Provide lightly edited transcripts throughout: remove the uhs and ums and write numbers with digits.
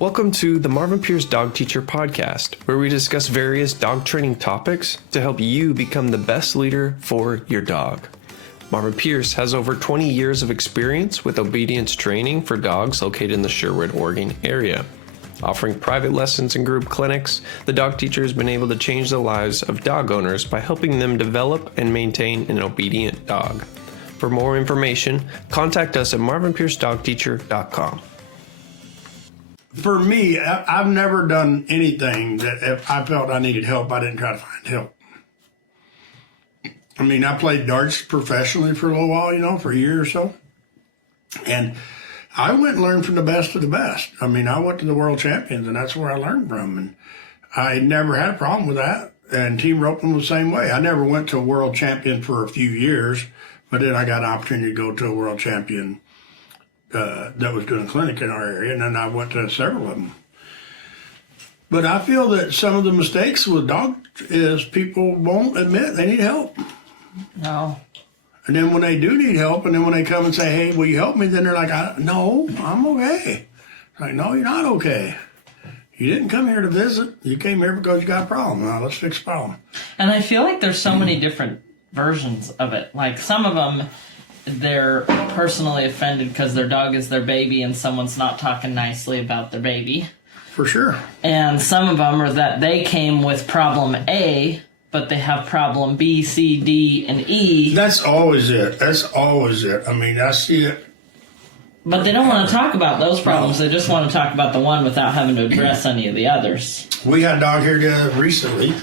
Welcome to the Marvin Pierce Dog Teacher Podcast, where we discuss various dog training topics to help you become the best leader for your dog. Marvin Pierce has over 20 years of experience with obedience training for dogs located in the Sherwood, Oregon area. Offering private lessons and group clinics, the dog teacher has been able to change the lives of dog owners by helping them develop and maintain an obedient dog. For more information, contact us at marvinpiercedogteacher.com. For me, I've never done anything that if I felt I needed help, I didn't try to find help. I mean, I played darts professionally for a little while, for a year or so. And I went and learned from the best of the best. I mean, I went to the world champions, and that's where I learned from. And I never had a problem with that. And team roping was the same way. I never went to a world champion for a few years, but then I got an opportunity to go to a world champion that was doing a clinic in our area, and then I went to several of them. But I feel that some of the mistakes with dogs is people won't admit they need help. No. And then when they do need help, and then when they come and say, hey, will you help me? Then they're like, no, I'm okay. Like, no, you're not okay. You didn't come here to visit. You came here because you got a problem. Now let's fix the problem. And I feel like there's so many different versions of it. Like some of them, they're personally offended because their dog is their baby and someone's not talking nicely about their baby. For sure. And some of them are that they came with problem A, but they have problem B, C, D, and E. That's always it. I mean, I see it. But they don't want to talk about those problems. They just want to talk about the one without having to address any of the others. We had a dog here recently,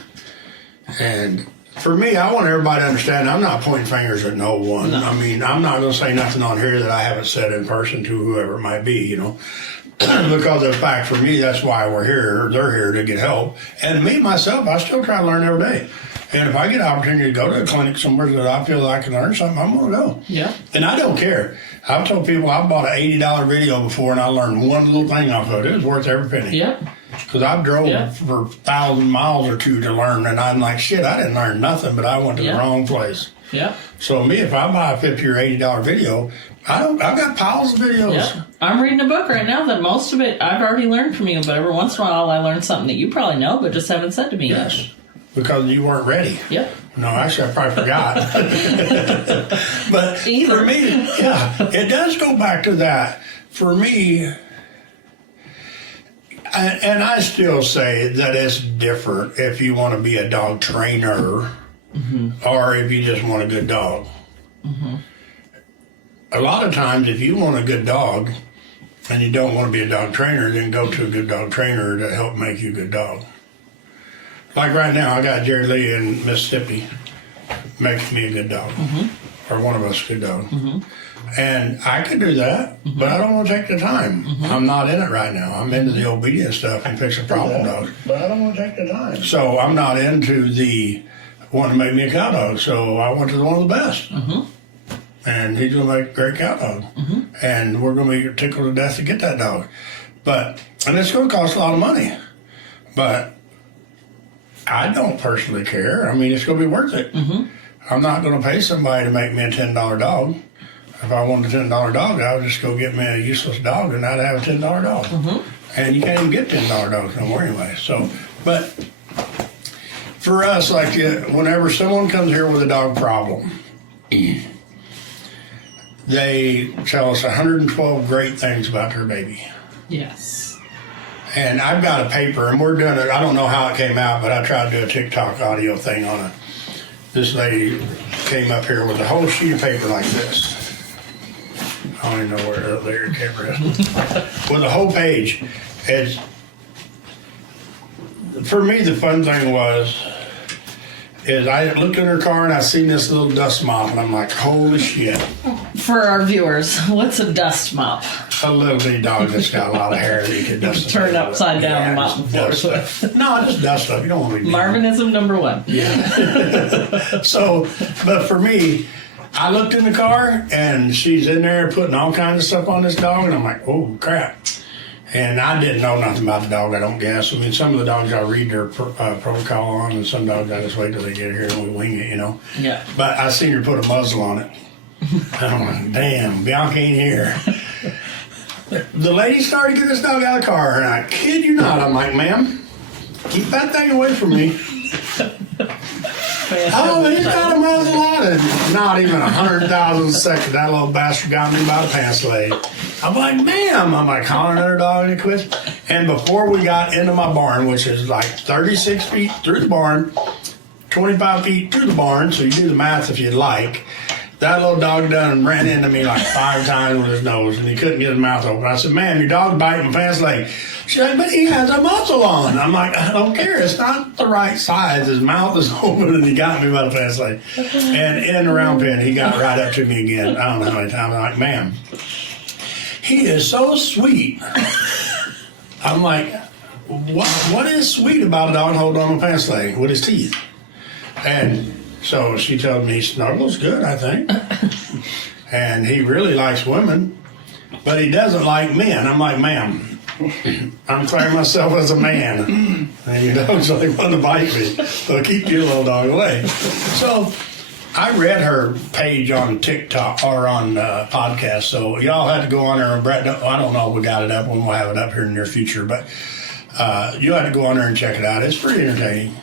and for me, I want everybody to understand I'm not pointing fingers at no one. No. I mean, I'm not going to say nothing on here that I haven't said in person to whoever it might be, because of the fact, for me, that's why we're here. They're here to get help. And me, myself, I still try to learn every day. And if I get an opportunity to go to a clinic somewhere that I feel I can learn something, I'm going to go. Yeah. And I don't care. I've told people I bought an $80 video before and I learned one little thing off of it. It was worth every penny. Yeah. Because I drove for 1,000 miles or two to learn, and I'm like, shit, I didn't learn nothing, but I went to the wrong place. Yeah. So me, if I buy a $50 or $80 video, I've got piles of videos. Yeah. I'm reading a book right now that most of it I've already learned from you, but every once in a while I learn something that you probably know but just haven't said to me yet. Yes, because you weren't ready. Yep. No, actually, I probably forgot. But for me, it does go back to that. For me, and I still say that it's different if you want to be a dog trainer or if you just want a good dog. Mm-hmm. A lot of times, if you want a good dog and you don't want to be a dog trainer, then go to a good dog trainer to help make you a good dog. Like right now, I got Jerry Lee in Mississippi makes me a good dog, or one of us a good dog. Mm-hmm. And I could do that, but I don't want to take the time. I'm not in it right now. I'm into the obedience stuff and fixing problem dogs. But I don't want to take the time. So I'm not into the want to make me a cow dog. So I went to one of the best. And he's going to make a great cow dog. And we're going to be tickled to death to get that dog. And it's going to cost a lot of money. But I don't personally care. I mean, it's going to be worth it. I'm not going to pay somebody to make me a $10 dog. If I wanted a $10 dog, I would just go get me a useless dog and I'd have a $10 dog. And you can't even get $10 dogs no more anyway. So, but for us, like whenever someone comes here with a dog problem, they tell us 112 great things about their baby. Yes. And I've got a paper, and we're doing it. I don't know how it came out, but I tried to do a TikTok audio thing on it. This lady came up here with a whole sheet of paper like this. I don't even know where the camera is. With a whole page. For me, the fun thing is I looked in her car and I seen this little dust mop, and I'm like, holy shit. For our viewers, what's a dust mop? A little bitty dog that's got a lot of hair that you can dust. Turn upside down and mop the floors with. No, just dust stuff. You don't want to be Marvinism number one. Yeah. So, but for me, I looked in the car and she's in there putting all kinds of stuff on this dog, and I'm like, oh crap. And I didn't know nothing about the dog, I don't guess. I mean, some of the dogs I read their protocol on, and some dogs I just wait till they get here and we wing it, Yeah. But I seen her put a muzzle on it. I'm like, damn, Bianca ain't here. the lady started to get this dog out of the car, and I kid you not, I'm like, ma'am, keep that thing away from me. Oh, he's got a muzzle on, and not even 100,000 seconds, that little bastard got me by the pants leg. I'm like, ma'am, I'm like calling another dog and it quits. And before we got into my barn, which is like 36 feet through the barn, 25 feet through the barn, so you do the math if you'd like. That little dog done ran into me like 5 times with his nose, and he couldn't get his mouth open. I said, ma'am, your dog's biting my pants leg. She's like, but he has a muzzle on. I'm like, I don't care. It's not the right size. His mouth is open, and he got me by the pants leg. And in the round pen, he got right up to me again. I don't know how many times. I'm like, ma'am, he is so sweet. I'm like, what is sweet about a dog holding on my pants leg with his teeth? And so she told me, Snuggles good, I think. And he really likes women, but he doesn't like men. I'm like, ma'am, I'm declaring myself as a man. And your dog's like wanting to bite me. So keep your little dog away. So I read her page on TikTok or on podcast. So y'all had to go on there. And Brett, I don't know if we got it up when we'll have it up here in the near future, but you had to go on there and check it out. It's pretty entertaining.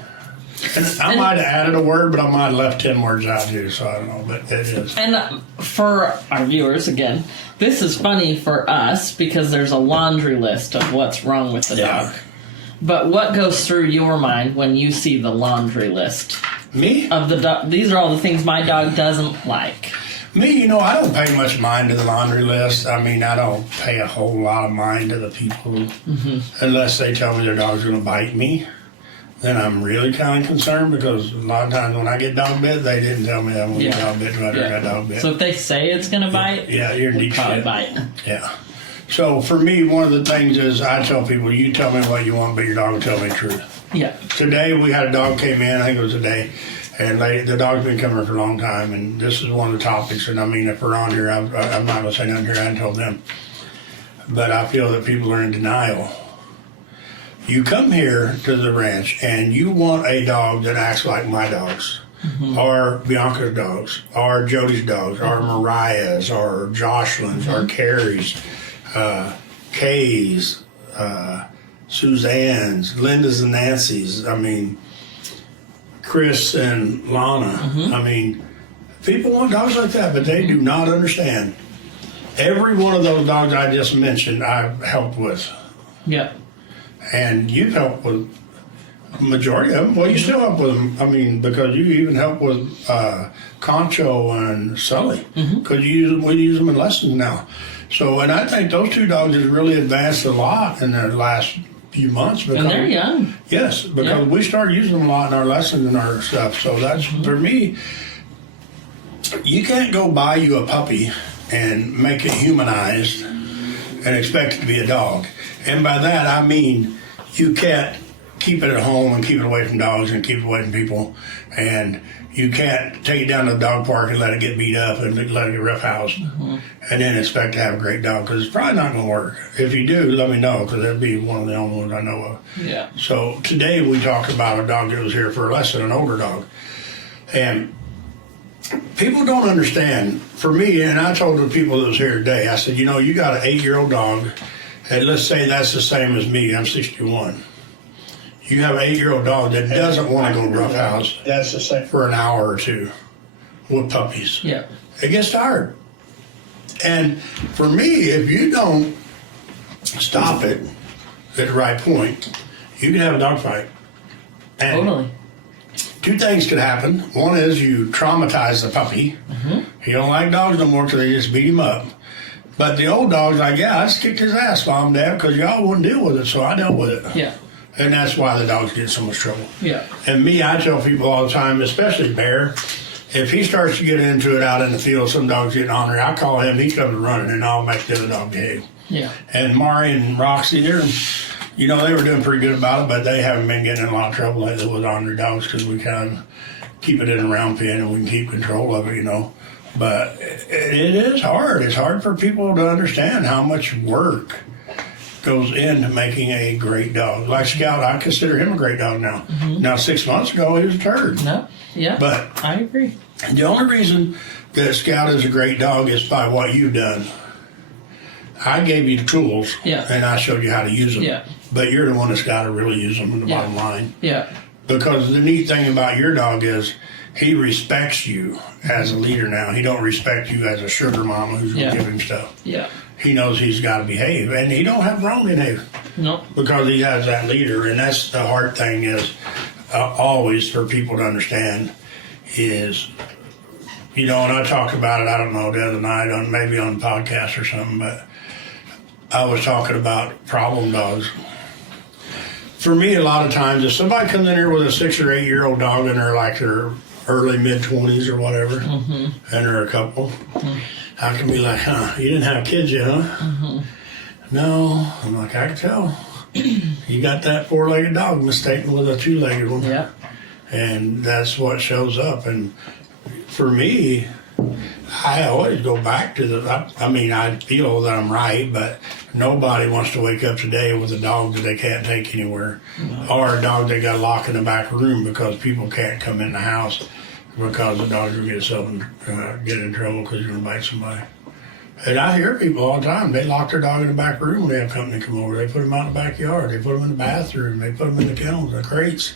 And I might have added a word, but I might have left 10 words out too, so I don't know, but it is. And for our viewers, again, this is funny for us because there's a laundry list of what's wrong with the dog. But what goes through your mind when you see the laundry list? Me? Of the dog. These are all the things my dog doesn't like. Me, I don't pay much mind to the laundry list. I mean, I don't pay a whole lot of mind to the people unless they tell me their dog's going to bite me. Then I'm really kind of concerned because a lot of times when I get dog bit, they didn't tell me I'm going to get dog bit, but I got dog bit. So if they say it's going to bite, you're in deep probably shit. bite. Yeah. So for me, one of the things is I tell people, you tell me what you want, but your dog will tell me the truth. Yeah. Today we had a dog came in, I think it was today, and the dog's been coming for a long time, and this is one of the topics, and I mean, if we're on here, I'm not going to say nothing here, I haven't told them. But I feel that people are in denial. You come here to the ranch and you want a dog that acts like my dogs, or Bianca's dogs, or Jody's dogs, or Mariah's, or Jocelyn's, or Carrie's, Kay's, Suzanne's, Linda's and Nancy's. I mean, Chris and Lana. I mean, people want dogs like that, but they do not understand. Every one of those dogs I just mentioned, I've helped with. Yeah. And you've helped with a majority of them. Well, you still help with them. I mean, because you even help with Concho and Sully. Because we use them in lessons now. So, and I think those 2 dogs have really advanced a lot in the last few months. Because, And they're young. Yes, because we started using them a lot in our lessons and our stuff. So that's, for me, you can't go buy you a puppy and make it humanized and expect it to be a dog. And by that, I mean you can't keep it at home and keep it away from dogs and keep it away from people. And you can't take it down to the dog park and let it get beat up and let it get roughhoused and then expect to have a great dog, because it's probably not going to work. If you do, let me know, because that'd be one of the only ones I know of. Yeah. So today we talked about a dog that was here for a lesson, an older dog. And people don't understand. For me, and I told the people that was here today, I said, you got an 8-year-old dog. And let's say that's the same as me. I'm 61. You have an 8-year-old dog that doesn't want to go roughhouse. That's the same. For an hour or 2 with puppies. Yeah. It gets tired. And for me, if you don't stop it at the right point, you can have a dog fight. And Totally. 2 things could happen. One is you traumatize the puppy. He don't like dogs no more because they just beat him up. But the old dog's like, I just kicked his ass, Mom, Dad, because y'all wouldn't deal with it, so I dealt with it. Yeah. And that's why the dogs get so much trouble. Yeah. And me, I tell people all the time, especially Bear, if he starts to get into it out in the field, some dogs getting on there, I call him, he comes running, and I'll make the other dog behave. Yeah. And Mari and Roxy, they were doing pretty good about it, but they haven't been getting in a lot of trouble lately with on their dogs, because we kind of keep it in a round pen and we can keep control of it, But it is hard. It's hard for people to understand how much work goes into making a great dog. Like Scout, I consider him a great dog now. Now, 6 months ago, he was a turd. No. Yeah. But I agree. The only reason that Scout is a great dog is by what you've done. I gave you the tools, Yeah. and I showed you how to use them. Yeah. But you're the one that's got to really use them in the Yeah. bottom line. Yeah. Because the neat thing about your dog is he respects you as a leader now. He don't respect you as a sugar mama who's going to Yeah. give him stuff. Yeah. He knows he's got to behave, and he don't have wrong behave Nope. because he has that leader. And that's the hard thing is always for people to understand is, you know, and I talked about it, I don't know, the other night on maybe on a podcast or something, but I was talking about problem dogs. For me, a lot of times, if somebody comes in here with a 6 or 8 year old dog and they're like their early mid 20s or whatever, and they're a couple, I can be like, huh, you didn't have kids yet, huh? No. I'm like, I can tell. You got that 4-legged dog mistaken with a 2-legged one. Yeah. And that's what shows up. And for me, I always go back to I mean, I feel that I'm right, but nobody wants to wake up today with a dog that they can't take anywhere, or a dog they got locked in the back room because people can't come in the house because the dog will get in trouble because you're going to bite somebody. And I hear people all the time, they lock their dog in the back room when they have company come over. They put them out in the backyard. They put them in the bathroom. They put them in the kennels, the crates.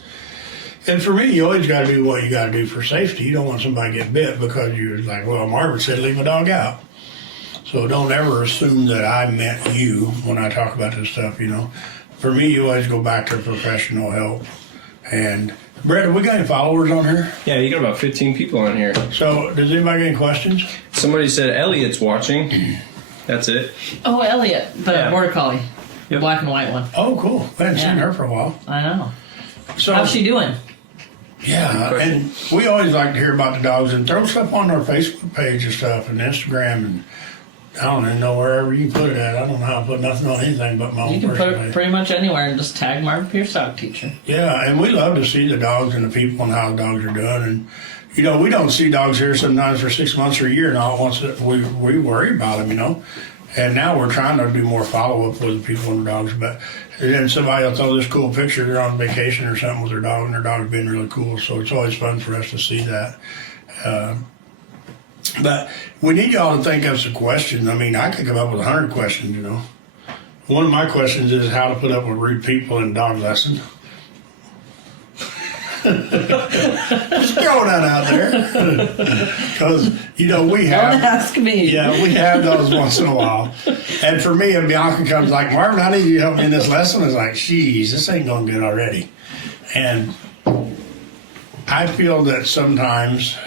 And for me, you always got to do what you got to do for safety. You don't want somebody to get bit because you're like, well, Margaret said leave my dog out. So don't ever assume that I meant you when I talk about this stuff, you know. For me, you always go back to professional help. And Brett, have we got any followers on here? Yeah, you got about 15 people on here. So does anybody get any questions? Somebody said Elliot's watching. That's it. Oh, Elliot, the Yeah. border collie, the Yep. black and white one. Oh, cool. I haven't seen Yeah. her for a while. I know. So How's she doing? yeah, and we always like to hear about the dogs and throw stuff on our Facebook page and stuff and Instagram and I don't even know wherever you can put it at. I don't know how to put nothing on anything but my You own can put personal it page. pretty much anywhere and just tag Marvin Pierce Dog Teacher. Yeah, and we love to see the dogs and the people and how the dogs are doing. And, you know, we don't see dogs here sometimes for 6 months or a year, and all at once we worry about them, you know. And now we're trying to do more follow-up with the people and the dogs. But then somebody will throw this cool picture, they're on vacation or something with their dog, and their dog's being really cool. So it's always fun for us to see that. But we need y'all to think of some questions. I mean, I could come up with 100 questions, you know. One of my questions is how to put up with rude people in dog lesson. Just throwing that out there. Because, you know, we Don't have. ask me. Yeah, we have those once in a while. And for me, if Bianca comes like, Marvin, I need you to help me in this lesson, it's like, geez, this ain't going good already. And I feel that sometimes,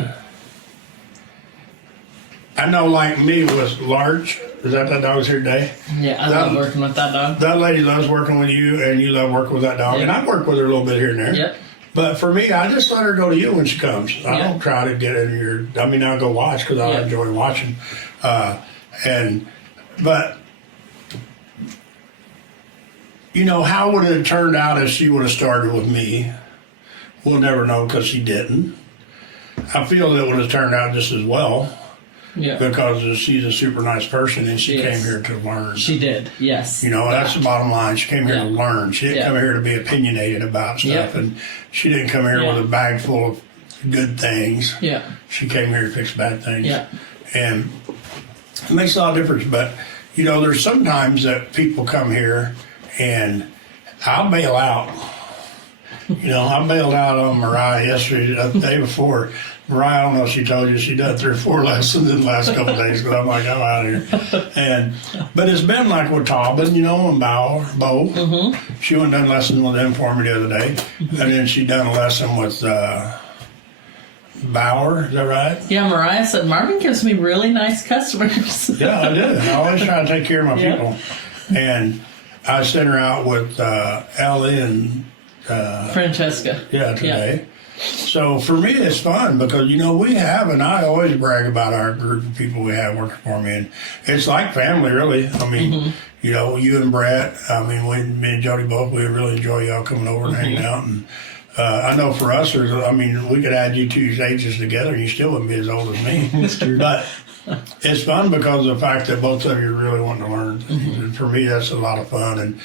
I know like me with Larch, is that dog's here today? Yeah, I love working with that dog. That lady loves working with you, and you love working with that dog. Yep. And I work with her a little bit here and there. Yep. But for me, I just let her go to you when she comes. I Yeah. don't try to get in your. I mean, I'll go watch because I Yeah. enjoy watching. But you know, how would it have turned out if she would have started with me? We'll never know because she didn't. I feel that it would have turned out just as well Yeah. because she's a super nice person and she Yes. came here to learn. She did, yes. You know, that's the bottom line. She came here Yeah. to learn. She didn't Yeah. come here to be opinionated about stuff. Yeah. And she didn't come here Yeah. with a bag full of good things. Yeah. She came here to fix bad things. Yeah. And it makes a lot of difference. But, you know, there's sometimes that people come here and I'll bail out. You know, I bailed out on Mariah yesterday, the day before. Mariah, I don't know if she told you, she done 3 or 4 lessons in the last couple of days, but I'm like, I'm out of here. But it's been like with Taubin, you know, and Bo. Mm-hmm. She went and done lessons with them for me the other day. Mm-hmm. And then she done a lesson with Bauer, is that right? Yeah, Mariah said, Marvin gives me really nice customers. Yeah, I do. I always try to take care of my Yeah. people. And I sent her out with Ellie and Francesca. today. So for me, it's fun because, you know, we have, and I always brag about our group of people we have working for me. And it's like family, really. I mean, you know, you and Brett, I mean, me and Jody both, we really enjoy y'all coming over and hanging out. And I know for us, we could add you two's ages together and you still wouldn't be as old as me. That's true. But it's fun because of the fact that both of you really want to learn. And for me, that's a lot of fun. And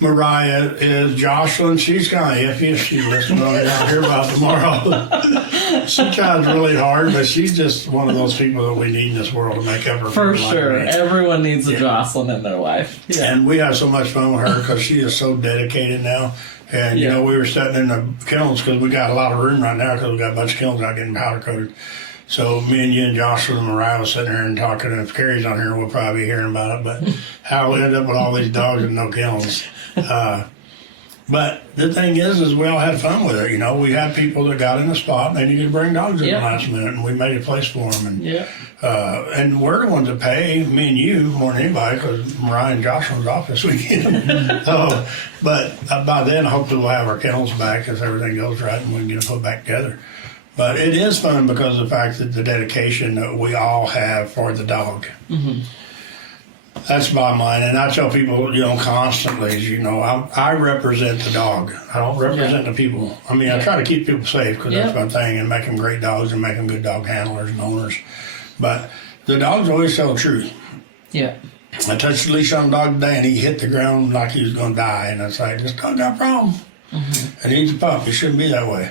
Mariah is. Jocelyn, she's kind of iffy if she's listening on it. I'll hear about tomorrow. She tries really hard, but she's just one of those people that we need in this world to make up For people sure. Like Everyone needs a Jocelyn in their life. Yeah. And we have so much fun with her because she is so dedicated now. And, you know, we were sitting in the kennels because we got a lot of room right now because we got a bunch of kennels out getting powder coated. So me and you and Joshua and Mariah was sitting here and talking, and if Carrie's on here, we'll probably be hearing about it, but how we ended up with all these dogs and no kennels. But the thing is we all had fun with it. You know, we had people that got in the spot and they needed to bring dogs in the last minute, and we made a place for them. And we're the ones that pay, me and you, more than anybody, because Mariah and Joshua was off this weekend. But by then, hopefully we'll have our kennels back as everything goes right and we can get them put back together. But it is fun because of the fact that the dedication that we all have for the dog. Mm-hmm. That's bottom line. And I tell people, you know, constantly, you know, I represent the dog. I don't represent the people. I mean, I try to keep people safe because that's my thing, and make them great dogs and make them good dog handlers and owners. But the dogs always tell the truth. Yeah. I touched the leash on the dog today, and he hit the ground like he was going to die. And I was like, this dog got a problem. Mm-hmm. And he's a pup. He shouldn't be that way.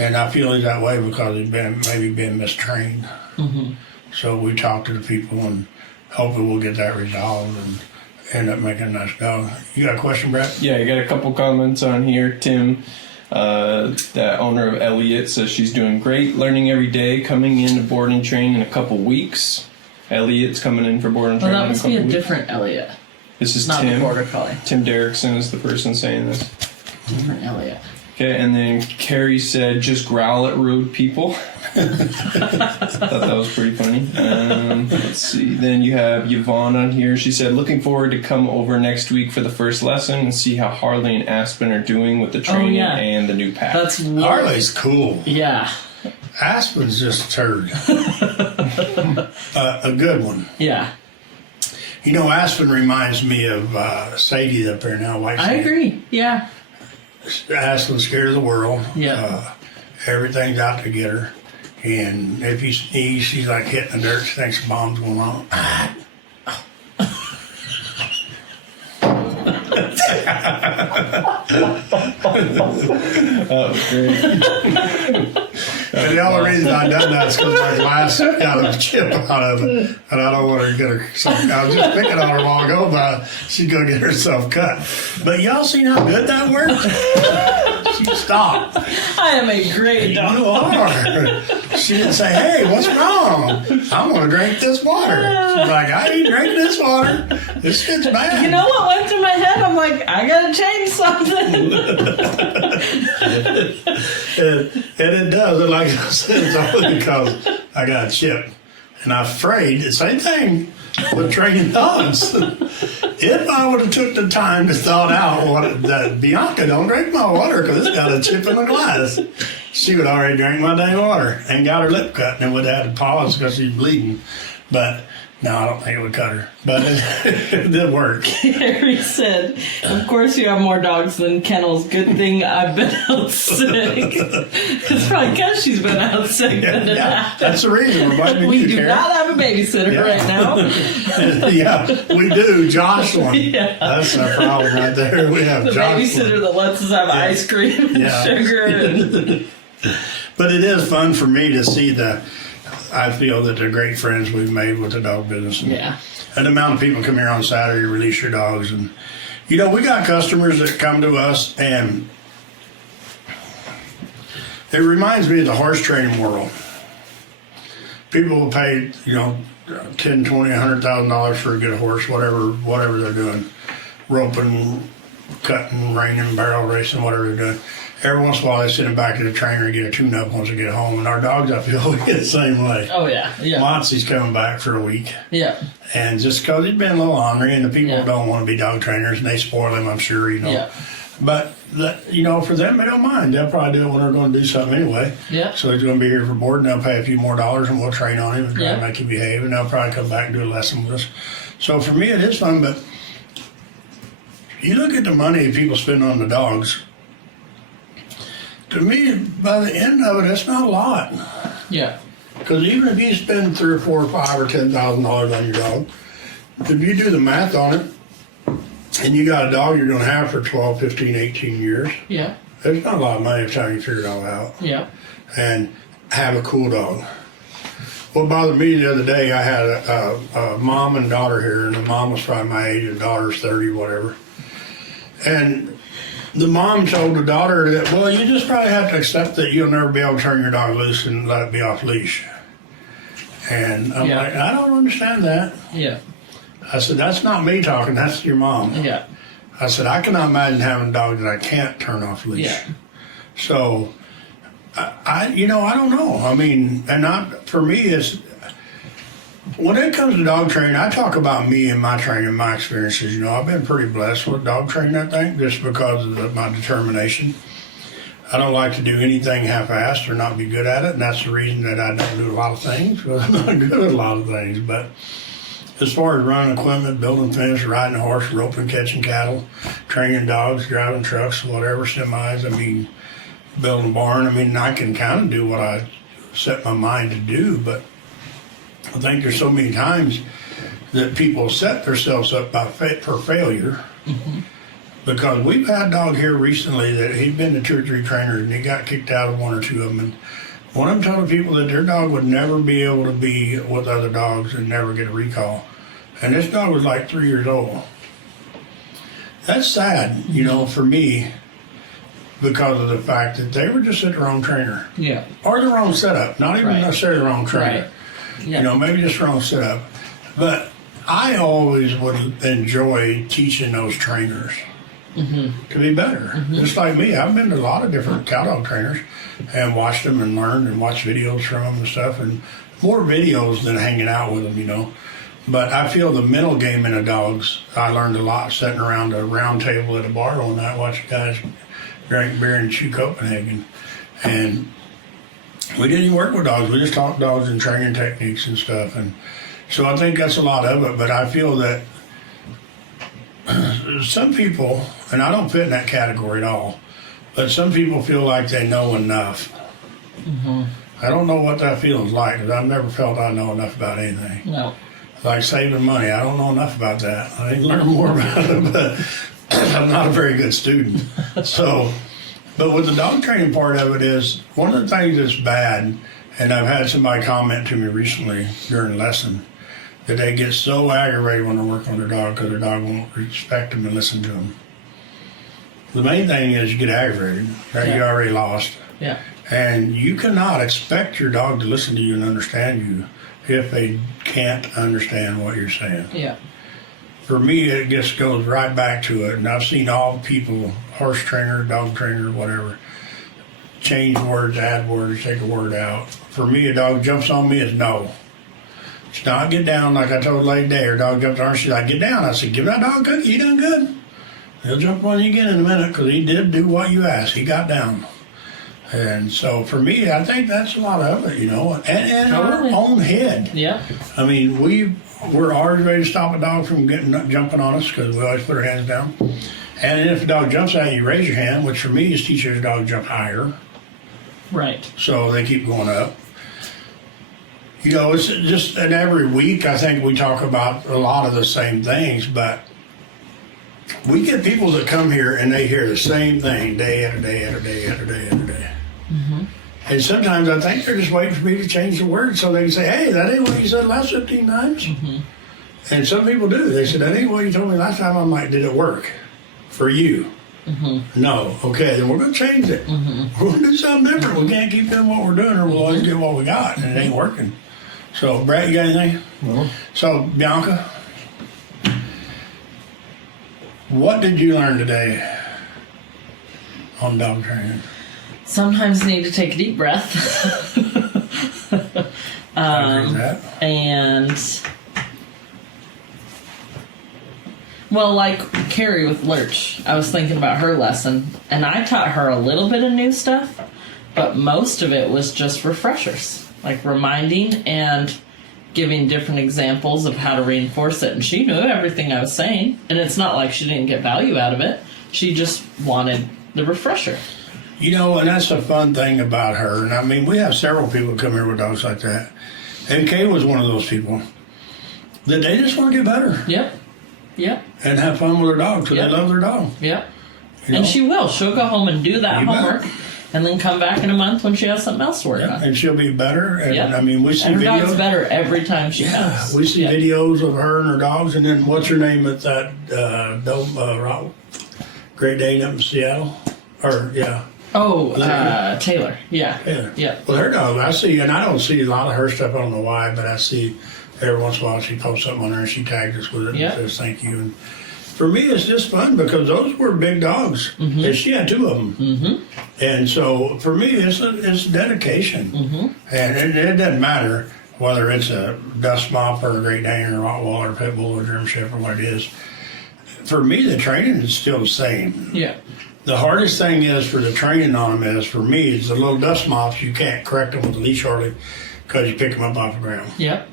And I feel he's that way because he's maybe been mistrained. Mm-hmm. So we talk to the people, and hopefully we'll get that resolved and end up making a nice dog. You got a question, Brett? Yeah, I got a couple comments on here. Tim, the owner of Elliot, says she's doing great, learning every day, coming in to board and train in a couple weeks. Elliot's coming in for board and train in a couple weeks. Well, that must be a different Elliot. This is not Tim. The border collie. Tim Derrickson is the person saying this. Different Elliot. Okay, and then Carrie said, just growl at rude people. Thought that was pretty funny. Let's see. Then you have Yvonne on here. She said, looking forward to come over next week for the first lesson and see how Harley and Aspen are doing with the training and the new pack. That's weird. Harley's cool. Yeah. Aspen's just a turd. A good one. Yeah. You know, Aspen reminds me of Sadie up there now. White I agree. Yeah. Aspen's scared of the world. Yeah. Everything's out to get her. And if you sneeze, she's like hitting the dirt. She thinks a bomb's going on. Oh, great. And the only reason I done that is because my glass got a chip out of it, and I don't want her to get herself. I was just picking on her a while ago, but she's gonna get herself cut. But y'all seen how good that worked? She stopped. I am a great dog. You are. She didn't say, "Hey, what's wrong? I'm gonna drink this water." She's like, "I ain't drinking this water. This shit's bad." You know what went through my head? I'm like, I gotta change something. and it does. And like I said, it's only because I got a chip. And I'm afraid, the same thing with training dogs. If I would have took the time to thought out that Bianca don't drink my water because it's got a chip in the glass, she would already drink my dang water and got her lip cut, and it would have had to pause because she's bleeding. But no, I don't think it would cut her. But it did work. Harry said, of course you have more dogs than kennels. Good thing I've been out sick. It's probably because she's been out sick. Yeah, that's the reason we're blaming We you, do Karen. not have a babysitter right now. Yeah, we do. Jocelyn. Yeah. That's our problem right there. We have The Jocelyn. babysitter that lets us have ice cream and sugar. And But it is fun for me to see I feel that they're great friends we've made with the dog business. And the amount of people come here on Saturday, release your dogs. And, you know, we got customers that come to us, and it reminds me of the horse training world. People will pay, you know, $10,000, $20,000, $100,000 for a good horse, whatever they're doing. Roping, cutting, reining, barrel racing, whatever they're doing. Every once in a while, they send them back to the trainer and get a tune-up once they get home. And our dogs, I feel, we get the same way. oh, yeah. Yeah. Monty's coming back for a week. Yeah. And just because he's been a little ornery, and the people don't want to be dog trainers, and they spoil him, I'm sure, you know. Yeah. But, you know, for them, they don't mind. They'll probably do it when they're going to do something anyway. Yeah. So he's going to be here for board, and they'll pay a few more dollars, and we'll train on him and try to Yeah. make him behave, and they'll probably come back and do a lesson with us. So for me, it is fun, but you look at the money people spend on the dogs. To me, by the end of it, it's not a lot. Yeah. Because even if you spend $3 or $4 or $5 or $10,000 on your dog, if you do the math on it, and you got a dog you're going to have for 12, 15, 18 years. Yeah. There's not a lot of money by the time you figure it all out. Yeah. And have a cool dog. What bothered me the other day, I had a mom and daughter here, and the mom was probably my age, and the daughter's 30, whatever. And the mom told the daughter that, well, you just probably have to accept that you'll never be able to turn your dog loose and let it be off leash. And I'm like, I don't understand that. Yeah. I said, that's not me talking, that's your mom. Yeah. I said, I cannot imagine having a dog that I can't turn off leash. Yeah. So, I don't know. I mean, and not for me, it's when it comes to dog training, I talk about me and my training, my experiences. You know, I've been pretty blessed with dog training, I think, just because of my determination. I don't like to do anything half-assed or not be good at it, and that's the reason that I don't do a lot of things, because I'm not good at a lot of things. But as far as running equipment, building fence, riding a horse, roping, catching cattle, training dogs, driving trucks, whatever, semis, I mean, building a barn, I mean, I can kind of do what I set my mind to do, but I think there's so many times that people set themselves up for failure. Mm-hmm. Because we've had a dog here recently that he'd been to 2 or 3 trainers and he got kicked out of 1 or 2 of them. And one of them told people that their dog would never be able to be with other dogs and never get a recall. And this dog was like 3 years old. That's sad, you know, for me, because of the fact that they were just at the wrong trainer. Yeah. Or the wrong setup, not even necessarily the wrong trainer. Right. Yeah. You know, maybe just wrong setup. But I always would enjoy teaching those trainers to be better. Just like me, I've been to a lot of different cow dog trainers and watched them and learned and watched videos from them and stuff, and more videos than hanging out with them, you know. But I feel the mental game in the dogs, I learned a lot sitting around a round table at a bar one night watching guys drink beer and chew Copenhagen. And we didn't even work with dogs. We just talked dogs and training techniques and stuff. And so I think that's a lot of it. But I feel that some people, and I don't fit in that category at all, but some people feel like they know enough. I don't know what that feels like, because I've never felt I know enough about anything. No. Like saving money, I don't know enough about that. I need to learn more about it, but I'm not a very good student. So, but with the dog training part of it is, one of the things that's bad, and I've had somebody comment to me recently during a lesson, that they get so aggravated when they're working on their dog because their dog won't respect them and listen to them. The main thing is you get aggravated, right? You already lost. Yeah. And you cannot expect your dog to listen to you and understand you if they can't understand what you're saying. Yeah. For me, it just goes right back to it. And I've seen all people, horse trainer, dog trainer, whatever, change words, add words, take a word out. For me, a dog jumps on me is no. It's not get down, like I told Lady Day. Her dog jumped on her, she's like, get down. I said, give that dog a cookie, he done good. He'll jump on you again in a minute, because he did do what you asked. He got down. And so for me, I think that's a lot of it, you know, and Totally. our own head. Yeah. I mean, we're always ready to stop a dog from jumping on us, because we always put our hands down. And if a dog jumps at you, raise your hand, which for me is teaching the dog to jump higher. Right. So they keep going up. You know, it's just, and every week I think we talk about a lot of the same things, but we get people that come here and they hear the same thing day after day after day after day after day. And sometimes I think they're just waiting for me to change the word so they can say, hey, that ain't what you said last 15 times. And some people do. They said, that ain't what you told me last time. I'm like, did it work for you? No. Okay, then we're going to change it. We're going to do something different. We can't keep doing what we're doing, or we'll always get what we got, and it ain't working. So, Brett, you got anything? No. So, Bianca, what did you learn today on dog training? Sometimes you need to take a deep breath. I agree with that. And well, like Carrie with Lurch, I was thinking about her lesson, and I taught her a little bit of new stuff, but most of it was just refreshers, like reminding and giving different examples of how to reinforce it. And she knew everything I was saying, and it's not like she didn't get value out of it. She just wanted the refresher. You know, and that's the fun thing about her. And I mean, we have several people come here with dogs like that. And Kay was one of those people that they just want to get better. Yep. Yep. and have fun with their dog because Yep. they love their dog. Yep. You know? And she will. She'll go home and do that You bet. homework, and then come back in a month when she has something else to work on. And she'll be better. And Yep. I mean, we see And her dog's videos. better every time she comes. We see Yep. videos of her and her dogs. And then what's her name at that Great Dane up in Seattle? Or yeah. Oh, Taylor. Yeah. Yeah. Yeah. Well, her dog, I see, and I don't see a lot of her stuff. I don't know why, but I see every once in a while she posts something on there and she tags us with it Yeah. and says thank you. And for me, it's just fun because those were big dogs, and she had 2 of them. Mm-hmm. And so for me, it's dedication, and it doesn't matter whether it's a dust mop or a Great Dane or a Rottweiler, Pit Bull or German Shepherd or what it is. For me, the training is still the same. Yeah. The hardest thing is for the training on them is, for me, is the little dust mops. You can't correct them with a leash hardly because you pick them up off the ground. Yep.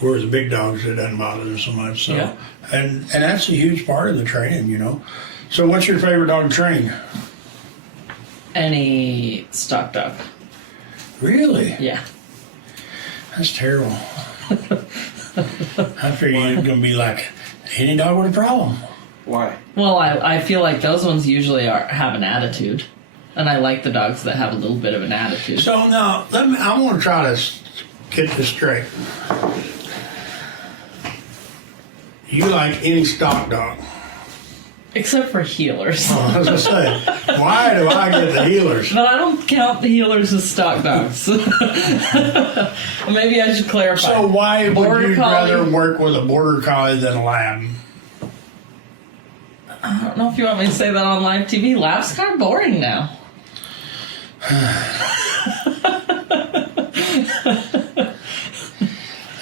Whereas the big dogs, it doesn't bother them so much. So, Yeah. and that's a huge part of the training, you know. So, what's your favorite dog to train? Any stock dog. Really? Yeah. That's terrible. I figure you're gonna be like any dog with a problem. Why? Well, I feel like those ones usually have an attitude, and I like the dogs that have a little bit of an attitude. So now, I want to try to get this straight. You like any stock dog? Except for healers. I was gonna say, why do I get the healers? But I don't count the healers as stock dogs. Maybe I should clarify. So why would Border you Collie. rather work with a border collie than a lab? I don't know if you want me to say that on live TV. Lab's kind of boring now.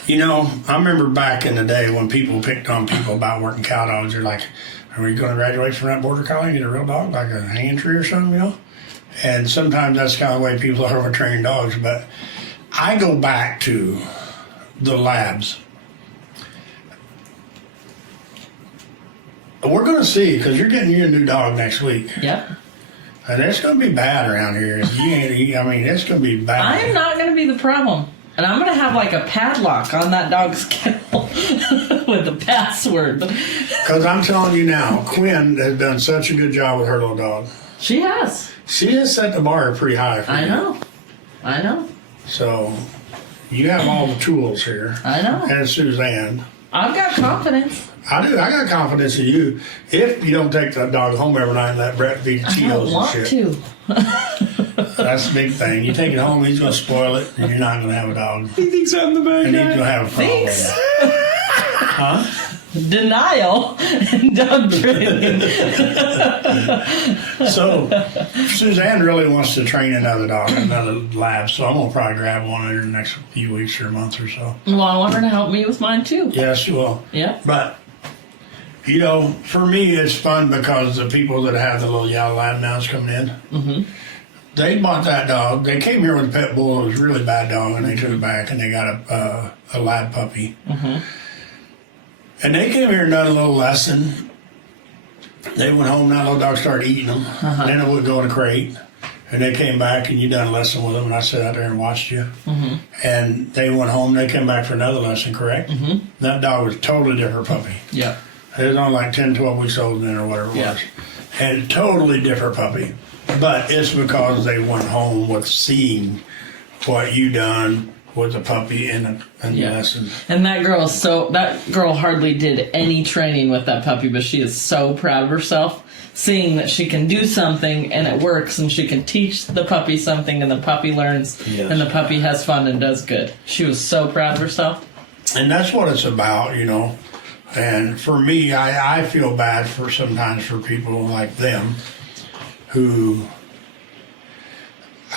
You know, I remember back in the day when people picked on people about working cow dogs. They're like, "Are we going to graduate from that border collie and get a real dog, like a hanging tree or something?" You know. And sometimes that's kind of the way people are with training dogs. But I go back to the labs. We're going to see, because you're getting you a new dog next week, Yep. and it's going to be bad around here. If you ain't, I mean, it's going to be bad. I'm not going to be the problem. And I'm going to have like a padlock on that dog's kennel with a password. Because I'm telling you now, Quinn has done such a good job with her little dog. She has. She has set the bar pretty high for you. I know. So you have all the tools here. I know. And Suzanne. I've got confidence. I do. I got confidence in you. If you don't take that dog home every night and let Brett feed I don't Cheetos and want shit. to. That's the big thing. You take it home, he's going to spoil it, and you're not going to have a dog. He thinks I'm the bad And he's guy. going to have a problem. Thanks. Huh? Denial and dog training. So Suzanne really wants to train another dog, another lab. So I'm going to probably grab one in the next few weeks or a month or so. Well, I want her to help me with mine too. Yes, she will. Yeah. But, you know, for me, it's fun because the people that have the little yellow lab now is coming in. They bought that dog. They came here with a pit bull. It was a really bad dog, and they took it back, and they got a lab puppy. And they came here and done a little lesson. They went home, that little dog started eating them. Then it would go in a crate. And they came back, and you done a lesson with them, and I sat out there and watched you. And they went home, they came back for another lesson, correct? That dog was a totally different puppy. Yep. It was only like 10, 12 weeks old then or whatever it Yeah. was. And totally different puppy. But it's because they went home with seeing what you done with the puppy and the Yeah. lesson. And that girl hardly did any training with that puppy, but she is so proud of herself, seeing that she can do something and it works, and she can teach the puppy something and the puppy learns, Yes. and the puppy has fun and does good. She was so proud of herself. And that's what it's about, you know. And for me, I feel bad for sometimes for people like them who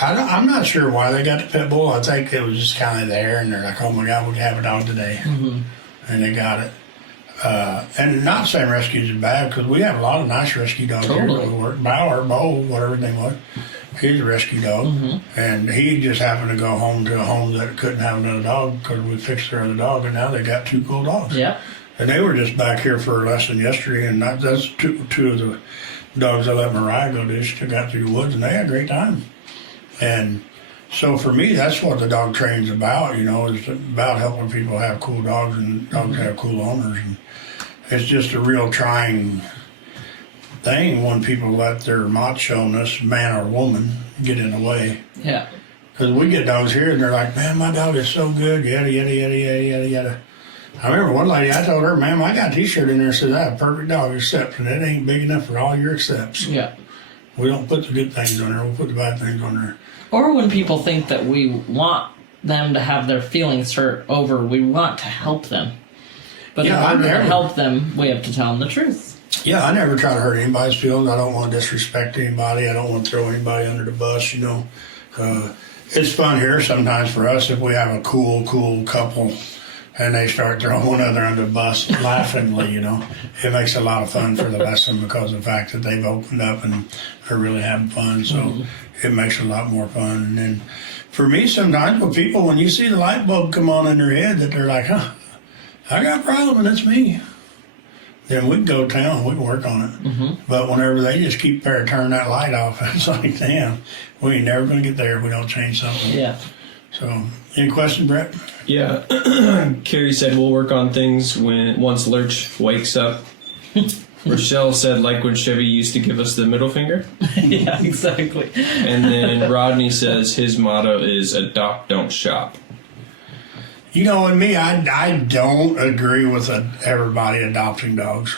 I'm not sure why they got the pit bull. I think it was just kind of there, and they're like, "Oh my God, we can have a dog today," and they got it. And not saying rescues is bad, because we have a lot of nice rescue dogs Totally. here. That work. Bo, whatever his name was, he's a rescue dog, and he just happened to go home to a home that couldn't have another dog because we fixed their other dog, and now they got 2 cool dogs. Yeah. And they were just back here for a lesson yesterday, and that's two of the dogs I let Mariah go to. She got through the woods, and they had a great time. And so for me, that's what the dog training's about, you know, is about helping people have cool dogs and dogs have cool owners. it's just a real trying thing when people let their macho-ness, man or woman, get in the way. Yeah. Because we get dogs here and they're like, man, my dog is so good, yada, yada, yada, yada, yada, yada. I remember one lady, I told her, ma'am, I got a t-shirt in there that says I have a perfect dog, except and it ain't big enough for all your accepts. Yeah. We don't put the good things on there, we'll put the bad things on there. Or when people think that we want them to have their feelings hurt over, we want to help them. But in order to help them, we have to tell them the truth. Yeah, I never try to hurt anybody's feelings. I don't want to disrespect anybody. I don't want to throw anybody under the bus, you know. It's fun here sometimes for us if we have a cool couple and they start throwing one another under the bus laughingly, you know. It makes a lot of fun for the lesson because of the fact that they've opened up and are really having fun. So it makes it a lot more fun. And then for me, sometimes with people, when you see the light bulb come on in their head that they're like, I got a problem and it's me. Then we can go to town, we can work on it. But whenever they just keep there turning that light off, it's like, damn, we ain't never going to get there if we don't change something. Yeah. So, any questions, Brett? Yeah. Carrie said we'll work on things once Lurch wakes up. Rochelle said like when Chevy used to give us the middle finger. Yeah, exactly. And then Rodney says his motto is adopt, don't shop. You know, and me, I don't agree with everybody adopting dogs.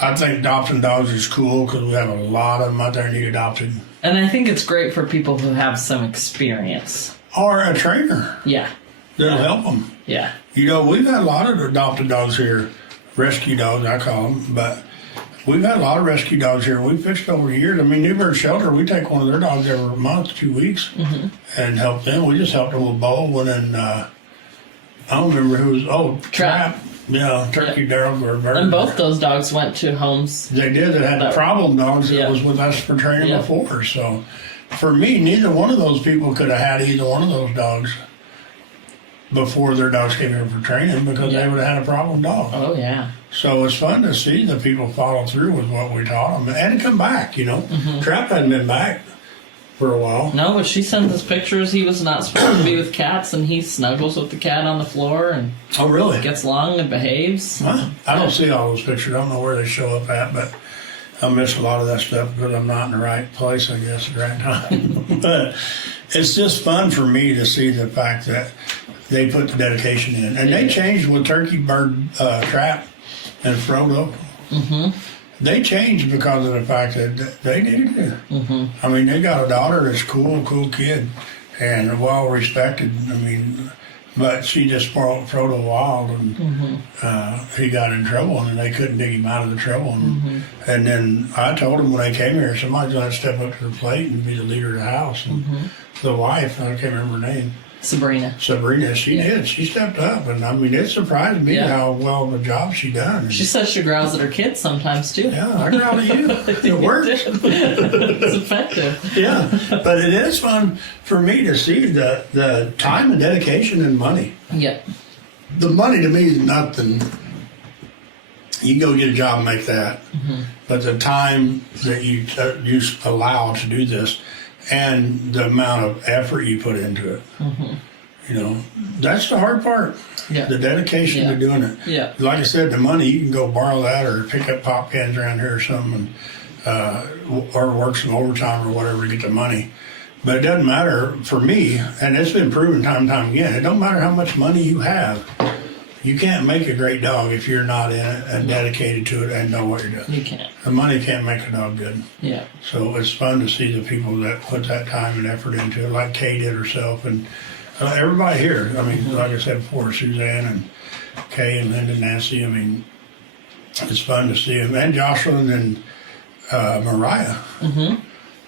I think adopting dogs is cool because we have a lot of them out there that need adopted. And I think it's great for people who have some experience. Or a trainer. Yeah. That'll help them. Yeah. You know, we've had a lot of adopted dogs here, rescue dogs, I call them, but we've had a lot of rescue dogs here. We've fixed over years. I mean, Newburgh Shelter, we take one of their dogs every month, 2 weeks, and help them. We just helped them with Bowen and I don't remember Trap. Yeah, Turkey, Daryl, Bird. And both those dogs went to homes. They did. That had problem dogs that was with us for training before. So, for me, neither one of those people could have had either one of those dogs before their dogs came here for training because they would have had a problem dog. Oh, yeah. So it's fun to see the people follow through with what we taught them and come back, you know. Trap hadn't been back for a while. No, but she sends us pictures. He was not supposed to be with cats, and he snuggles with the cat on the floor and gets along and behaves. Huh? I don't see all those pictures. I don't know where they show up at, but I miss a lot of that stuff because I'm not in the right place, I guess, at the right time. But it's just fun for me to see the fact that they put the dedication in. And they changed with Turkey, Bird, Trap, and Frodo. They changed because of the fact that they needed it. I mean, they got a daughter that's cool kid, and well respected. I mean, but she just spoiled Frodo wild, and he got in trouble, and they couldn't dig him out of the trouble. And then I told him when they came here, somebody's going to step up to the plate and be the leader of the house. And the wife, I can't remember her name. Sabrina, she did. She stepped up, and I mean, it surprised me how well the job she done. She says she growls at her kids sometimes too. Yeah, I growl at you. It works. It's effective. Yeah, but it is fun for me to see the time and dedication and money. Yeah. The money to me is nothing. You can go get a job and make that, but the time that you allow to do this, and the amount of effort you put into it, you know, that's the hard part. Yeah. The dedication to doing it. Yeah. Like I said, the money, you can go borrow that or pick up pop cans around here or something, or work some overtime or whatever to get the money. But it doesn't matter for me, and it's been proven time and time again, it don't matter how much money you have. You can't make a great dog if you're not in it and dedicated to it and know what you're doing. You can't. The money can't make a dog good. Yeah. So it's fun to see the people that put that time and effort into it, like Kay did herself, and everybody here. I mean, like I said before, Suzanne and Kay and Linda, Nancy. I mean, it's fun to see them, and Jocelyn and Mariah. I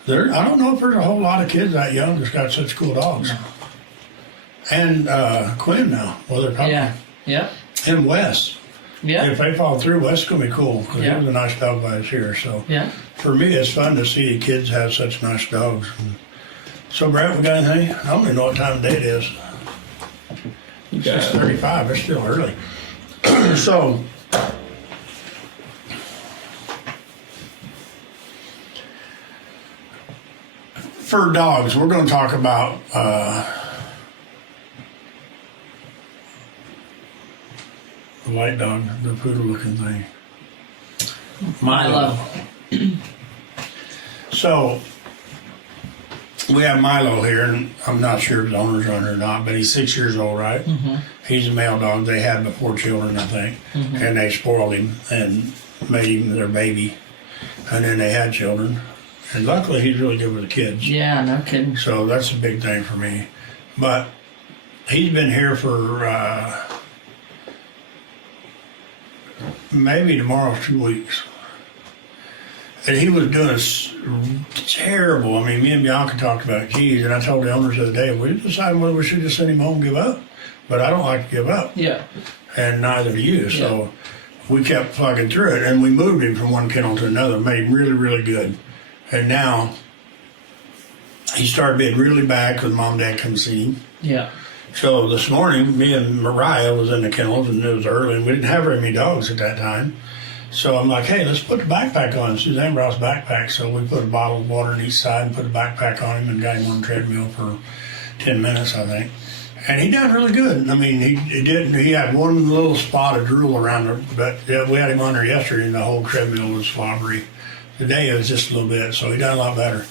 don't know if there's a whole lot of kids that young that's got such cool dogs. No. And Quinn now, well, they're probably. Yeah. And Wes. Yeah. If they fall through, Wes is going to be cool because he was a nice dog last year. So for me, it's fun to see the kids have such nice dogs. So, Brett, we got anything? I don't even know what time of day it is. It's 6:35. It's still early. So, for dogs, we're going to talk about the white dog, the poodle-looking thing. Milo. So, we have Milo here, and I'm not sure if the owner's on or not, but he's 6 years old, right? Mm-hmm. He's a male dog. They had before children, I think, and they spoiled him and made him their baby. And then they had children. And luckily, he's really good with the kids. Yeah, no kidding. So that's a big thing for me. But he's been here for maybe tomorrow's 2 weeks. And he was doing terrible. I mean, me and Bianca talked about keys, and I told the owners the other day, we decided whether we should just send him home and give up. But I don't like to give up. Yeah. And neither do you. So we kept plugging through it, and we moved him from one kennel to another, made him really, really good. And now he started being really bad because Mom and Dad come see him. Yeah. So this morning, me and Mariah was in the kennels, and it was early, and we didn't have very many dogs at that time. So I'm like, hey, let's put the backpack on. Suzanne brought us backpack, so we put a bottle of water on each side and put the backpack on him and got him on the treadmill for 10 minutes, I think. And he done really good. I mean, he had one little spot of drool around her, but we had him on there yesterday, and the whole treadmill was slobbery. Today it was just a little bit, so he done a lot better.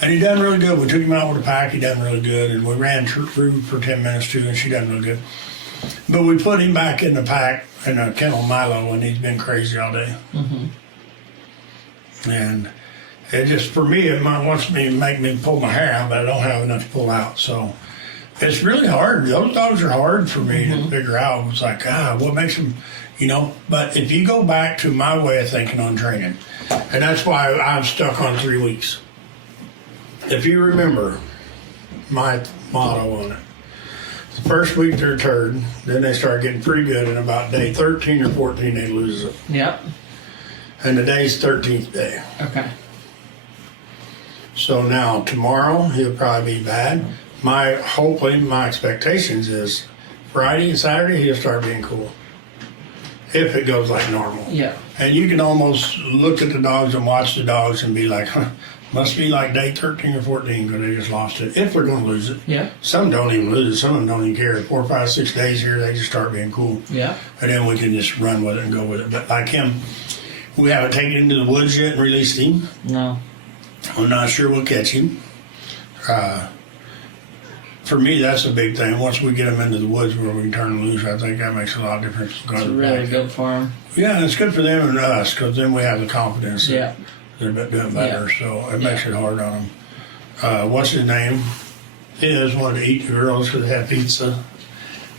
And he done really good. We took him out with a pack, he done really good, and we ran through for 10 minutes too, and she done really good. But we put him back in the pack, in a kennel Milo, and he's been crazy all day. Mm-hmm. And it just, for me, it wants me to make me pull my hair out, but I don't have enough to pull out. So it's really hard. Those dogs are hard for me to figure out. It's like, what makes them, But if you go back to my way of thinking on training, and that's why I'm stuck on 3 weeks. If you remember my motto on it, the first week they're a turd, then they start getting pretty good, and about day 13 or 14 they lose it. Yep. And today's 13th day. Okay. So now tomorrow he'll probably be bad. Hopefully my expectations is Friday and Saturday he'll start being cool. If it goes like normal. Yeah. And you can almost look at the dogs and watch the dogs and be like, must be like day 13 or 14 because they just lost it. If they're going to lose it. Yeah. Some don't even lose it. Some of them don't even care. 4, 5, 6 days here, they just start being cool. Yeah. And then we can just run with it and go with it. But like him, we haven't taken him to the woods yet and released him. No. I'm not sure we'll catch him. For me, that's a big thing. Once we get him into the woods where we can turn him loose, I think that makes a lot of difference. It's really good for him. Yeah, and it's good for them and us because then we have the confidence Yeah. that they're doing better. Yeah. So it makes it hard on them. What's his name? He just wanted to eat the girls because they had pizza.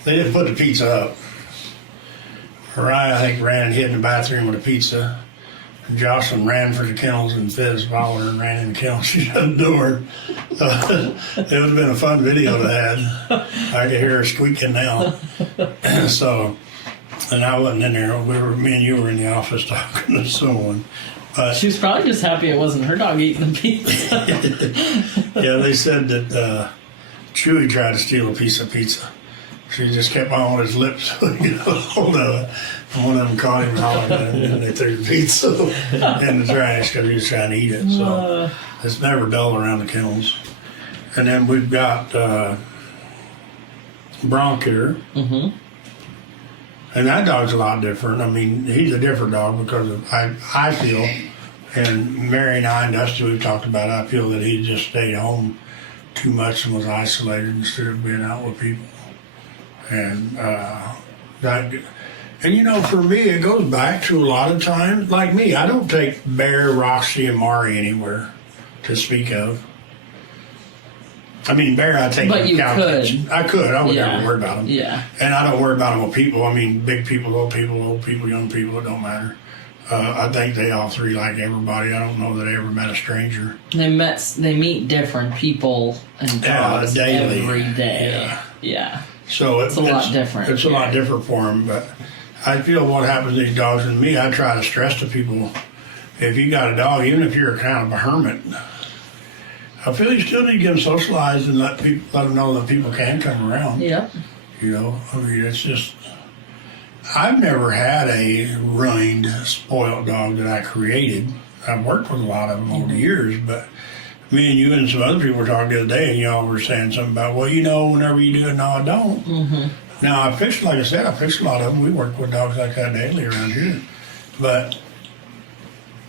They didn't put the pizza up. Mariah, I think, ran and hid in the bathroom with a pizza. And Jocelyn ran for the kennels and Fizz followed her and ran in the kennel. She shut the door. It would have been a fun video to have. I could hear her squeaking now. So, and I wasn't in there. Me and you were in the office talking to someone. She was probably just happy it wasn't her dog eating the pizza. Yeah, they said that Chewy tried to steal a piece of pizza. She just kept on with his lips, hold of it. And one of them caught him hollering at him, and they threw the pizza in the trash because he was trying to eat it. So it's never dull around the kennels. And then we've got Bronk here. Mm-hmm. And that dog's a lot different. I mean, he's a different dog because I feel, and Mary and I and Dusty, we've talked about, I feel that he just stayed home too much and was isolated instead of being out with people. And for me, it goes back to a lot of times, like me, I don't take Bear, Roxy, and Mari anywhere to speak of. I mean, Bear, I take but him you could. I could. I would never worry about him. Yeah. And I don't worry about him with people. I mean, big people, old people, young people, it don't matter. I think they all three like everybody. I don't know that I ever met a stranger. They meet different people and dogs daily. every day. Yeah. So it's a lot different. It's a lot different for them, but I feel what happens to these dogs, and me, I try to stress to people, if you got a dog, even if you're kind of a hermit, I feel you still need to get them socialized and let them know that people can come around. Yeah. I mean, it's just, I've never had a ruined, spoiled dog that I created. I've worked with a lot of them over the years, but me and you and some other people were talking the other day, and y'all were saying something about, whenever you do it, no, I don't. Mm-hmm. Now, like I said, I fish a lot of them. We work with dogs like that daily around here. But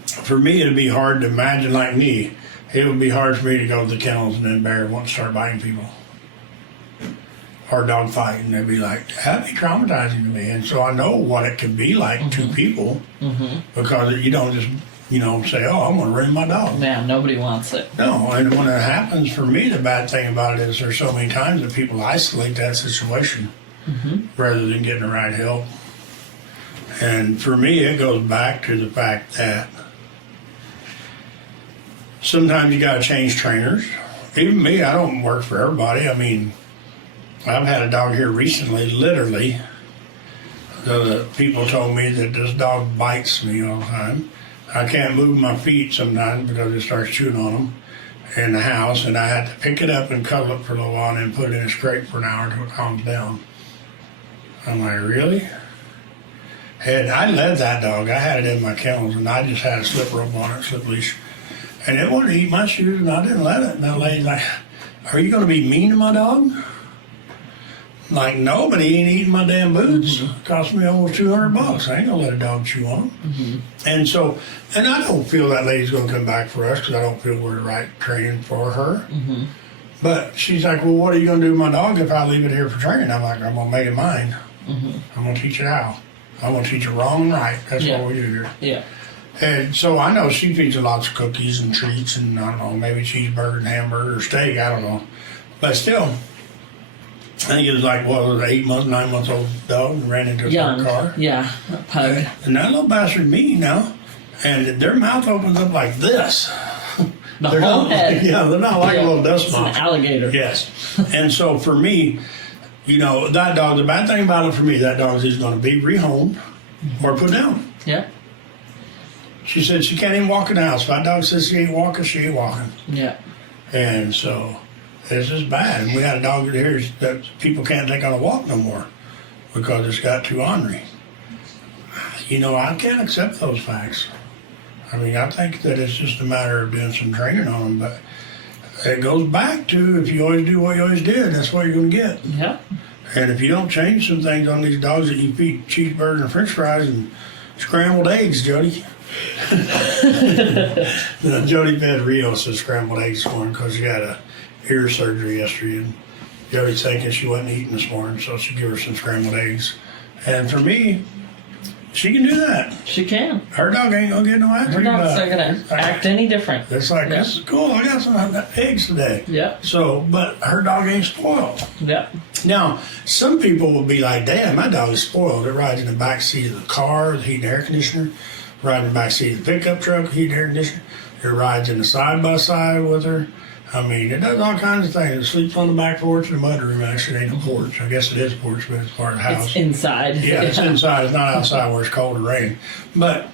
for me, it'd be hard to imagine, like me, it would be hard for me to go to the kennels and then Barry won't start biting people. Or dog fighting. They'd be like, that'd be traumatizing to me. And so I know what it could be like to people because you don't just, say, oh, I'm going to ruin my dog. Yeah, nobody wants it. No, and when it happens, for me, the bad thing about it is there's so many times that people isolate that situation rather than getting the right help. And for me, it goes back to the fact that sometimes you got to change trainers. Even me, I don't work for everybody. I mean, I've had a dog here recently, literally. The people told me that this dog bites me all the time. I can't move my feet sometimes because it starts chewing on them in the house, and I had to pick it up and cuddle it for a little while and then put it in a scrape for an hour until it calms down. I'm like, really? And I led that dog. I had it in my kennels, and I just had a slip rope on it, slip leash. And it wanted to eat my shoes, and I didn't let it. And that lady's like, are you going to be mean to my dog? Like, no, but he ain't eating my damn boots. Cost me almost $200. I ain't gonna let a dog chew on them. And so, and I don't feel that lady's gonna come back for us because I don't feel we're the right training for her. But she's like, well, what are you gonna do with my dog if I leave it here for training? I'm like, I'm gonna make it mine. I'm gonna teach it how. I'm gonna teach it wrong and right. That's what we do here. Yeah. And so I know she feeds her lots of cookies and treats and I don't know, maybe cheeseburger and hamburger or steak, I don't know. But still, I think it was like, what was it, 9 months old dog and ran into a car. Yeah, a pug. And that little bastard me now, and their mouth opens up like this. The whole head. Yeah, they're not like a little dust It's mop. an alligator. Yes. And so for me, that dog, the bad thing about it for me, that dog is going to be rehomed or put down. Yeah. She said she can't even walk in the house. If that dog says she ain't walking, she ain't walking. Yeah. And so it's just bad. And we had a dog here that people can't take on a walk no more because it's got too ornery. I can't accept those facts. I mean, I think that it's just a matter of doing some training on them, but it goes back to if you always do what you always did, that's what you're going to get. Yeah. And if you don't change some things on these dogs that you feed cheeseburgers and french fries and scrambled eggs, Jody. Jody fed Rio some scrambled eggs this morning because she had a ear surgery yesterday, and Jody's thinking she wasn't eating this morning, so she gave her some scrambled eggs. And for me, she can do that. She can. Her dog ain't gonna get no attitude. Her dog's not gonna act any different. It's like, this is cool, I got some eggs today. Yeah. So, but her dog ain't spoiled. Yeah. Now, some people will be like, damn, my dog is spoiled. It rides in the back seat of the car, the heat and air conditioner, rides in the back seat of the pickup truck, heat and air conditioner. It rides in the side-by-side with her. I mean, it does all kinds of things. It sleeps on the back porch in the mudroom. Actually, it ain't a porch. I guess it is a porch, but it's part of the house. It's inside. Yeah, it's inside. It's not outside where it's cold or rain. But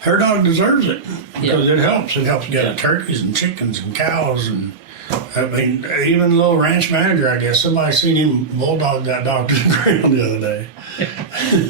her dog deserves it because it helps. It helps get turkeys and chickens and cows. And I mean, even the little ranch manager, I guess, somebody seen him bulldog that dog to the ground the other day.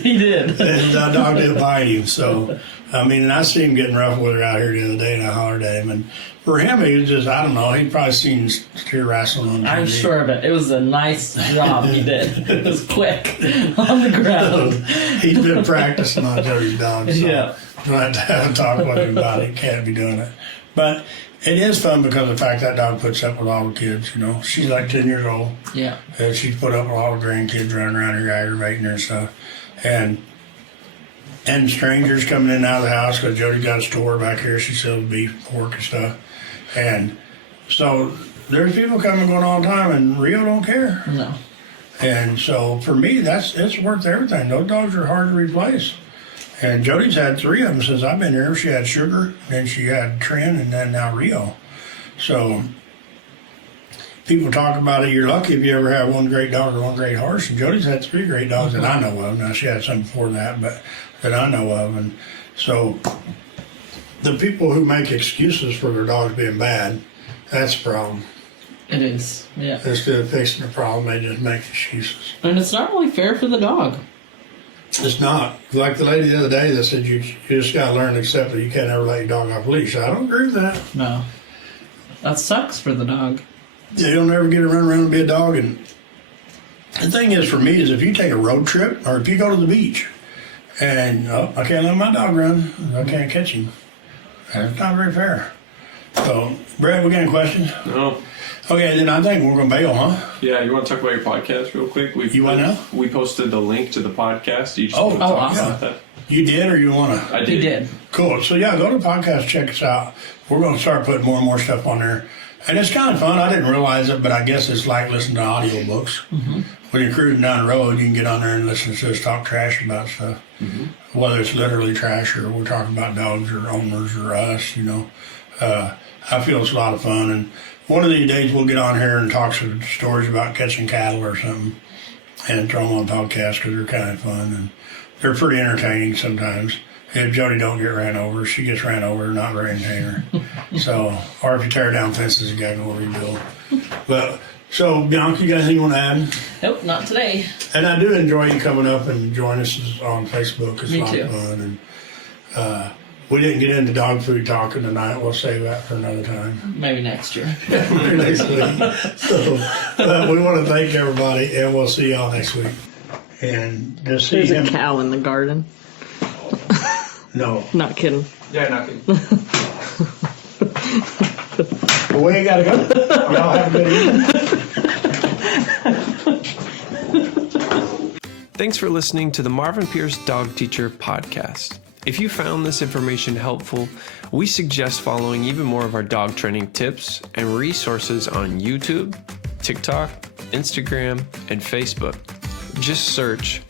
He did. And that dog didn't bite him. So, I mean, and I see him getting rough with her out here the other day, and I hollered at him. And for him, he was just, I don't know, he'd probably seen steer wrestling on TV. I'm sure of it. It was a nice job he did. It was quick on the ground. He's been practicing on Jody's dog, so Yeah. we'll have to have a talk with him about it. He can't be doing it. But it is fun because of the fact that dog puts up with all the kids, She's like 10 years old. Yeah. And she's put up with all the grandkids running around here aggravating her and stuff. And strangers coming in and out of the house because Jody got a store back here. She sells beef, pork, and stuff. And so there's people coming and going all the time, and Rio don't care. No. And so for me, it's worth everything. Those dogs are hard to replace. And Jody's had 3 of them since I've been here. She had Sugar, then she had Trin, and then now Rio. So people talk about it. You're lucky if you ever have one great dog or one great horse. And Jody's had 3 great dogs that I know of. Now she had some before that, but that I know of. And so the people who make excuses for their dogs being bad, that's the problem. It is. Yeah. Instead of fixing the problem, they just make excuses. And it's not really fair for the dog. It's not. Like the lady the other day that said you just got to learn to accept that you can't ever let your dog off a leash. I don't agree with that. No. That sucks for the dog. Yeah, you'll never get to run around and be a dog and The thing is, for me, is if you take a road trip or if you go to the beach and I can't let my dog run, I can't catch him. That's not very fair. So, Brett, we got any questions? No. Okay, then I think we're going to bail, huh? Yeah, you want to talk about your podcast real quick? You want to know? We posted the link to the podcast. You just Oh, want to talk awesome. about that? You did or you want to? I did. You did. Cool. So, yeah, go to the podcast, check us out. We're going to start putting more and more stuff on there. And it's kind of fun. I didn't realize it, but I guess it's like listening to audiobooks. Mm-hmm. When you're cruising down the road, you can get on there and listen to us talk trash about stuff. Mm-hmm. Whether it's literally trash or we're talking about dogs or owners or us, you know. I feel it's a lot of fun. And one of these days we'll get on here and talk some stories about catching cattle or something and throw them on podcast because they're kind of fun. And they're pretty entertaining sometimes. If Jody don't get ran over, she gets ran over, not very entertainer. So, or if you tear down fences, you gotta go rebuild. But, so, Bianca, you got anything you want to add? Nope, not today. And I do enjoy you coming up and join us on Facebook. It's Me a lot too. of fun. And we didn't get into dog food talking tonight. We'll save that for another time. Maybe next year. Next week. So, we want to thank everybody, and we'll see y'all next week. And just see There's him. a cow in the garden. No. Not kidding. Yeah, nothing. Well, we ain't got to go. Y'all have a good evening. Thanks for listening to the Marvin Pierce Dog Teacher Podcast. If you found this information helpful, we suggest following even more of our dog training tips and resources on YouTube, TikTok, Instagram, and Facebook. Just search